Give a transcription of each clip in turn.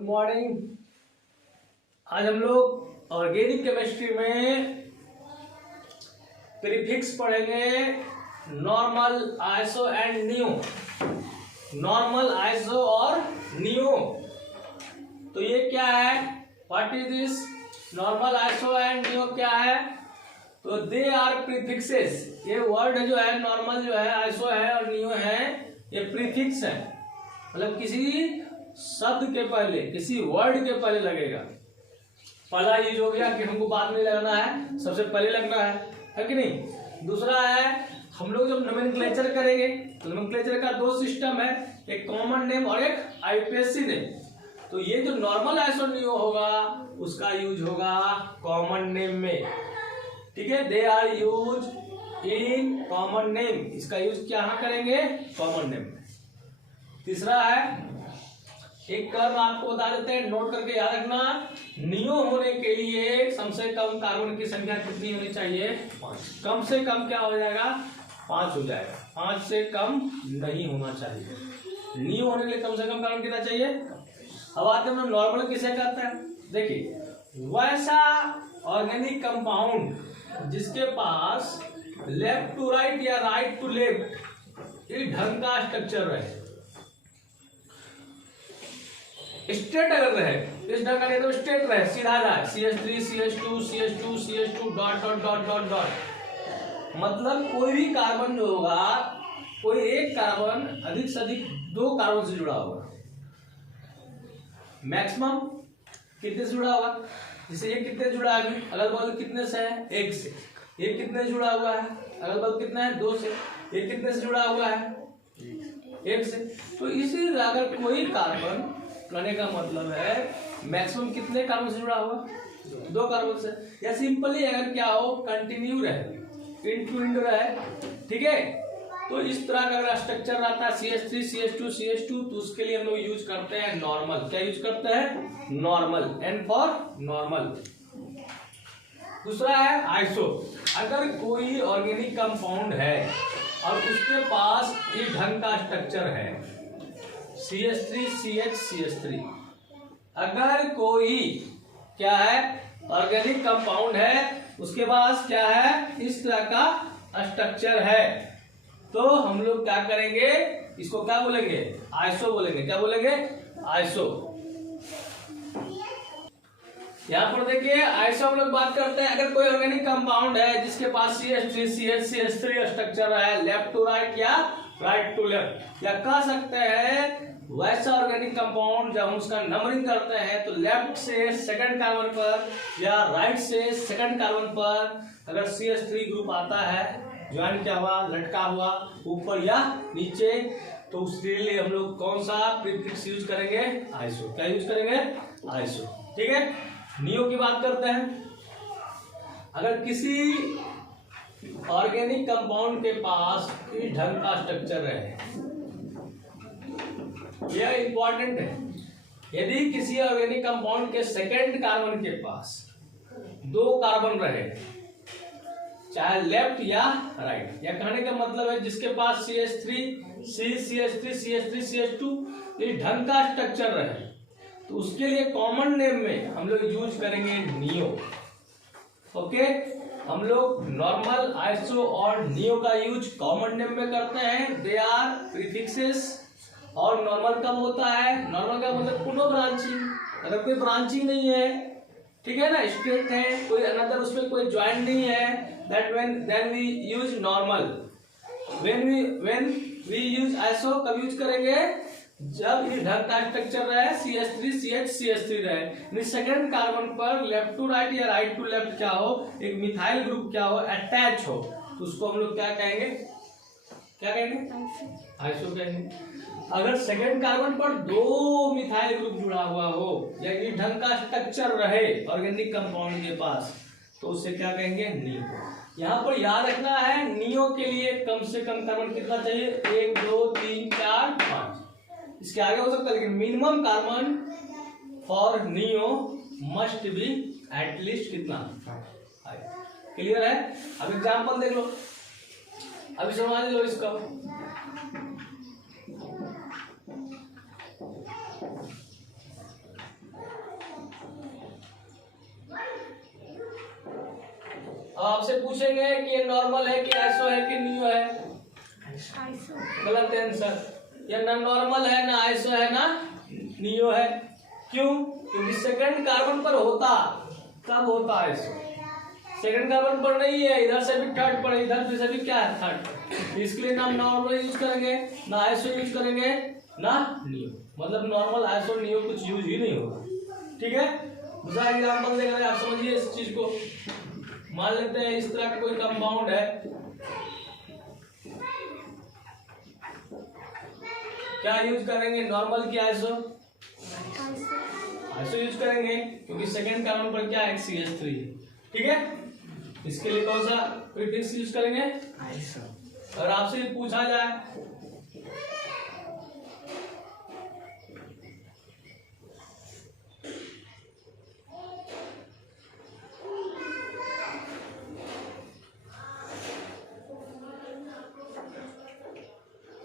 Good morning. आज हम लोग ऑर्गेनिक केमिस्ट्री में प्रीफिक्स पढ़ेंगे। Normal, iso and neo. Normal, iso और नियो। तो ये क्या है? What is this? Normal, iso and neo क्या है? तो दे आर प्रीफिक्सेस। ये वर्ड जो है, नॉर्मल जो है, आइसो है और नियो है, ये प्रीफिक्स है। मतलब किसी शब्द के पहले, किसी वर्ड के पहले लगेगा। पहला यूज हो गया कि हमको बाद में लगना है, सबसे पहले लगना है कि नहीं। दूसरा है, हम लोग जब नोमेनक्लेचर करेंगे तो नोमेनक्लेचर का दो सिस्टम है, एक कॉमन नेम और एक आईपीएससी नेम। तो ये जो नॉर्मल आइसो नियो होगा उसका यूज होगा कॉमन नेम में। ठीक है, they are use in common name. इसका यूज क्या करेंगे? कॉमन नेम में। तीसरा है, एक कर्व आपको बता देते हैं, नोट करके याद रखना। नियो होने के लिए कम से कम कार्बन की संख्या कितनी होनी चाहिए? 5। कम से कम क्या हो जाएगा? 5 हो जाएगा। 5 से कम नहीं होना चाहिए। नियो होने के लिए कम से कम कार्बन कितना चाहिए? अब आते हैं नॉर्मल किसे कहते हैं। देखिए, वैसा ऑर्गेनिक कंपाउंड जिसके पास लेफ्ट टू राइट या राइट टू लेफ्ट इस ढंग का स्ट्रक्चर रहे, स्ट्रेट अगर रहे, इस ढंग का नहीं तो स्ट्रेट रहे, सीधा जाए, CH3 CH2 CH2 CH2 dot dot dot dot dot. मतलब कोई भी कार्बन जो होगा, कोई एक कार्बन अधिक से अधिक 2 कार्बन से जुड़ा होगा। मैक्सिमम कितने से जुड़ा होगा? जैसे ये कितने जुड़ा है? अगल बगल कितने से है? 1 से। ये कितने जुड़ा हुआ है? अगल बगल कितना है? 2 से। ये कितने से जुड़ा हुआ है? 1 से। तो इसी अगर कोई कार्बन, कहने का मतलब है मैक्सिमम कितने कार्बन से जुड़ा हुआ? 2 कार्बन से। या सिंपली अगर क्या हो, कंटिन्यू रहे, इंड टू इंड रहे, ठीक है। तो इस तरह का अगर स्ट्रक्चर रहता है CH3 CH2 CH2, तो उसके लिए हम लोग यूज करते हैं नॉर्मल। क्या यूज करते हैं? नॉर्मल। N for normal. दूसरा है आइसो। अगर कोई ऑर्गेनिक कंपाउंड है और उसके पास इस ढंग का स्ट्रक्चर है, CH3 CH CH3, अगर कोई क्या है ऑर्गेनिक कंपाउंड है, उसके पास क्या है इस तरह का स्ट्रक्चर है, तो हम लोग क्या करेंगे? इसको क्या बोलेंगे? आइसो बोलेंगे। क्या बोलेंगे? आइसो। यहां पर देखिए, आइसो हम लोग बात करते हैं अगर कोई ऑर्गेनिक कंपाउंड है जिसके पास CH3 CH CH3 स्ट्रक्चर है, लेफ्ट टू राइट या राइट टू लेफ्ट, या कह सकते हैं वैसा ऑर्गेनिक कंपाउंड जब हम उसका नंबरिंग करते हैं तो लेफ्ट से सेकंड कार्बन पर या राइट से सेकंड कार्बन पर अगर CH3 ग्रुप आता है, ज्वाइन क्या हुआ, लटका हुआ ऊपर या नीचे, तो उसके लिए हम लोग कौन सा प्रीफिक्स यूज करेंगे? आइसो। क्या यूज करेंगे? आइसो। ठीक है। नियो की बात करते हैं। अगर किसी ऑर्गेनिक कंपाउंड के पास इस ढंग का स्ट्रक्चर है, यह इंपॉर्टेंट है। यदि किसी ऑर्गेनिक कंपाउंड के सेकेंड कार्बन के पास 2 कार्बन रहे, चाहे लेफ्ट या राइट, या कहने का मतलब है जिसके पास CH3 CH3 CH3 CH2 इस ढंग का स्ट्रक्चर रहे, तो उसके लिए कॉमन नेम में हम लोग यूज करेंगे नियो। ओके, हम लोग नॉर्मल, आइसो और नियो का यूज कॉमन नेम में करते हैं। They are prefixes. और नॉर्मल कब होता है? नॉर्मल का मतलब पुनो ब्रांचिंग। अगर कोई ब्रांचिंग नहीं है, ठीक है ना, स्ट्रेट है, कोई अनदर उसमें कोई ज्वाइन नहीं है, that then we use normal. When we use iso कब यूज करेंगे? जब इस ढंग का स्ट्रक्चर रहे, CH3 CH CH3 रहे, सेकंड कार्बन पर लेफ्ट टू राइट या राइट टू लेफ्ट क्या हो, एक मिथाइल ग्रुप क्या हो, अटैच हो, तो उसको हम लोग क्या कहेंगे? क्या कहेंगे? आइसो कहेंगे। अगर सेकंड कार्बन पर 2 मिथाइल ग्रुप जुड़ा हुआ हो या इस ढंग का स्ट्रक्चर रहे ऑर्गेनिक कंपाउंड के पास, तो उसे क्या कहेंगे? नियो। यहाँ पर याद रखना है, नियो के लिए कम से कम कार्बन कितना चाहिए? 1 2 3 4 5। इसके आगे हो सकता है, लेकिन minimum carbon for neo must be at least कितना? 5। क्लियर है? अब एग्जाम्पल देख लो, अभी समझ लो इसका। अब आपसे पूछेंगे कि ये नॉर्मल है कि आइसो है कि नियो है? गलत आंसर। ये ना नॉर्मल है, ना आइसो है, ना नियो है। क्यों? क्योंकि सेकंड कार्बन पर होता, कब होता आइसो? सेकंड कार्बन पर नहीं है, इधर से भी थर्ड पर, इधर से भी क्या है, थर्ड। इसके लिए ना नॉर्मल यूज करेंगे, ना आइसो यूज करेंगे, ना नियो। मतलब नॉर्मल, आइसो, नियो कुछ यूज ही नहीं होगा। ठीक है, दूसरा एग्जाम्पल देख रहे हैं, आप समझिए इस चीज को। मान लेते हैं इस तरह का कोई कंपाउंड है, क्या यूज करेंगे, नॉर्मल की आइसो? आइसो यूज करेंगे, क्योंकि सेकंड कार्बन पर क्या है, CH3 है। ठीक है, इसके लिए कौन सा प्रीफिक्स यूज करेंगे? आइसो। और आपसे पूछा जाए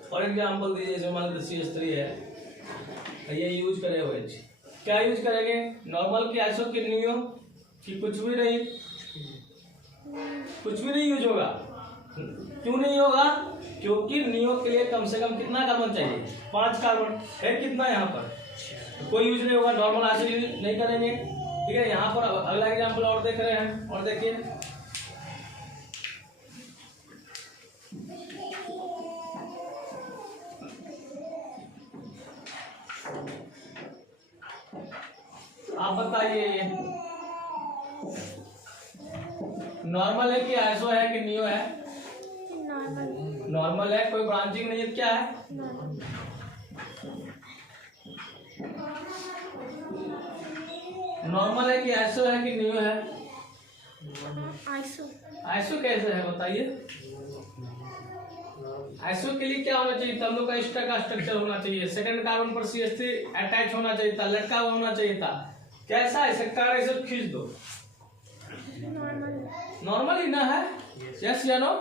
फॉर एग्जाम्पल दीजिए, जैसे मान लीजिए CH3 है, ये यूज करे हुए, क्या यूज करेंगे, नॉर्मल की आइसो की नियो कि कुछ भी नहीं? कुछ भी नहीं यूज होगा। क्यों नहीं होगा? क्योंकि नियो के लिए कम से कम कितना कार्बन चाहिए, 5 कार्बन है। कितना यहाँ पर? तो कोई यूज नहीं होगा, नॉर्मल आइसो यूज नहीं करेंगे। ठीक है, यहाँ पर अगला एग्जाम्पल और देख रहे हैं, और देखिए आप बताइए, ये नॉर्मल है कि आइसो है कि नियो है? नॉर्मल है, कोई ब्रांचिंग नहीं है, क्या है? नॉर्मल है कि आइसो है कि नियो है? आइसो। आइसो कैसे है बताइए? आइसो के लिए क्या होना चाहिए, तब लोग का एक्स्ट्रा का स्ट्रक्चर होना चाहिए, सेकंड कार्बन पर CH3 अटैच होना चाहिए था, लटका हुआ होना चाहिए था। कैसा है, सेक्टर ऐसे खींच दो, नॉर्मल ही ना है? यस या नो?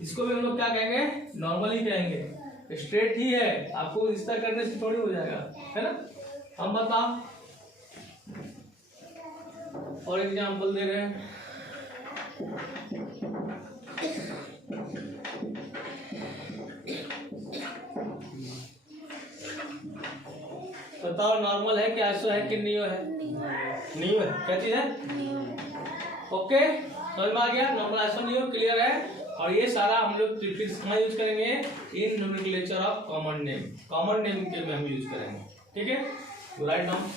इसको भी हम लोग क्या कहेंगे, नॉर्मल ही कहेंगे, स्ट्रेट ही है। आपको इस तरह करने से थोड़ी हो जाएगा, है ना? हम बताओ, और एग्जाम्पल दे रहे हैं, बताओ नॉर्मल है कि आइसो है कि नियो है? नियो है। क्या चीज है? ओके, समझ में आ गया? नॉर्मल, आइसो, नियो क्लियर है। और ये सारा हम लोग प्रीफिक्स कहाँ यूज करेंगे, in nomenclature of common name, common name के में हम यूज करेंगे। ठीक है, राइट डाउन।